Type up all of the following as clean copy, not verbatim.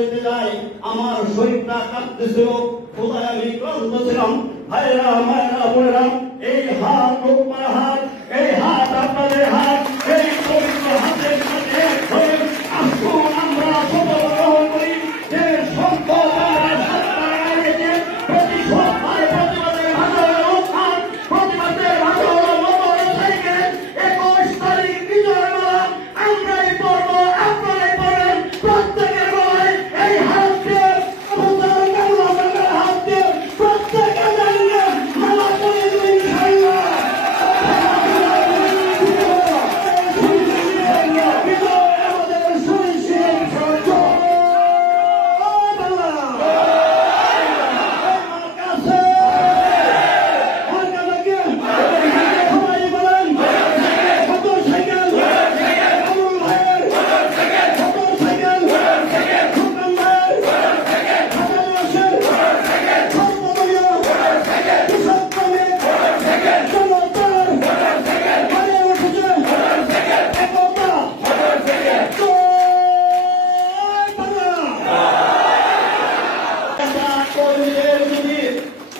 দিতে যাই আমার শরীরটা কাঁপতেছিল, কোথায় আমি ক্লান্ত ছিলাম। ভাইরা মায়েরা বোনেরা, এই হাত লোকমার হাত, এই হাত আপনাদের হাত, এই পবিত্র হাতের সাথে আসুন আমরা শপথ গ্রহণ করি যে সম্পদ প্রতিশোধ প্রতিবাদের ভাষা হল উত্থান, প্রতিবাদের ভাষা হল মোটরসাইকেল। 21 তারিখ বিজয় মালা আমরাই পড়ব, আপনারাই পড়েন। প্রত্যেকের গলায় এই হাত দিয়ে হাত দিয়ে প্রত্যেকে জানিয়ে মালা করে দেবেন ইনশাআল্লাহ।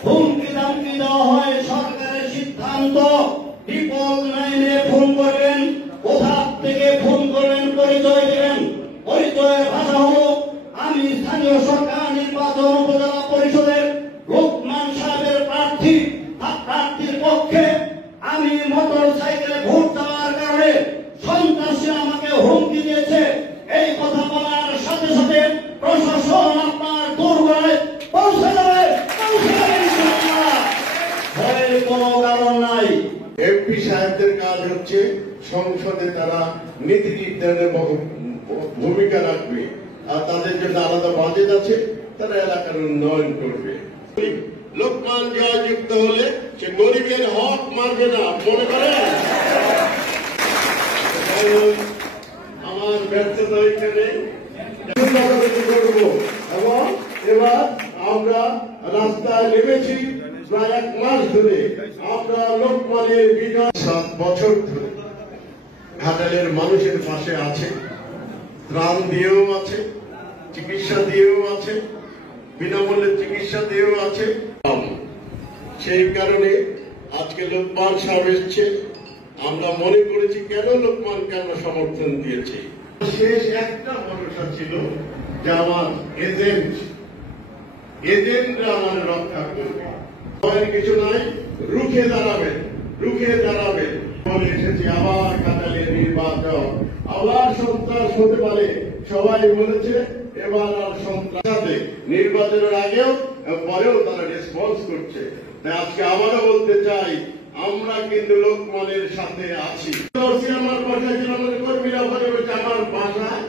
হুমকি দামকি দেওয়া হয়, সরকারের সিদ্ধান্ত ট্রিপল 9-এ ফোন করবেন, কোথা থেকে ফোন করবেন, পরিচয় দেবেন। পরিচয়ের ভাষা হলো আমি স্থানীয় সরকার নির্বাচন উপজেলা পরিষদের লোকমান সাহেবের প্রার্থীর পক্ষে আমি মোটর সাইকেলে ভোট দেওয়ার কারণে সন্ত্রাসী আমাকে হুমকি দিয়েছে। এই কথা বলার সাথে সাথে প্রশাসন আপনার দোরগোড়ায় পৌঁছে যাবে। কোনো কারণ নাই। এমপি সাহেবদের কাজ হচ্ছে সংসদে তারা নীতি নির্ধারণের ভূমিকা রাখবে, আর তাদের জন্য আলাদা বাজেট আছে, তারা এলাকার উন্নয়ন করবে। লোকমান জয়যুক্ত হলে সে গরিবের হক মারবে না, মনে করেন। আমার ব্যর্থতা এখানে করব, এবং এবার আমরা রাস্তায় নেমেছি। প্রায় 1 মাস ধরে আমরা লোকমানের বিজয় 7 বছর ধরে ঘাটালের মানুষের পাশে আছে, ত্রাণ দিয়েও আছে, চিকিৎসা দিয়েও আছে, বিনামূল্যে চিকিৎসা দিয়েও আছে। সেই কারণে আজকে লোকমান সাহেব এসছে। আমরা মনে করেছি কেন লোকমানকে আমরা সমর্থন দিয়েছি। শেষ একটা ভরসা ছিল যে আমার এজেন্টরা আমার রক্ষা করবে, কিছু নাই, রুখে দাঁড়াবেন। বলে এসেছি আবার কাটালের নির্বাচন, আবার সন্ত্রাস হতে পারে। সবাই বলেছে এবার আর সন্ত্রাস, নির্বাচনের আগেও পরেও তারা রেসপন্স করছে। তাই আজকে আবারও বলতে চাই, আমরা কিন্তু লোকমানের সাথে আছি। আমার বাসায় ছিল, আমাদের কর্মীরা আমার বাসায়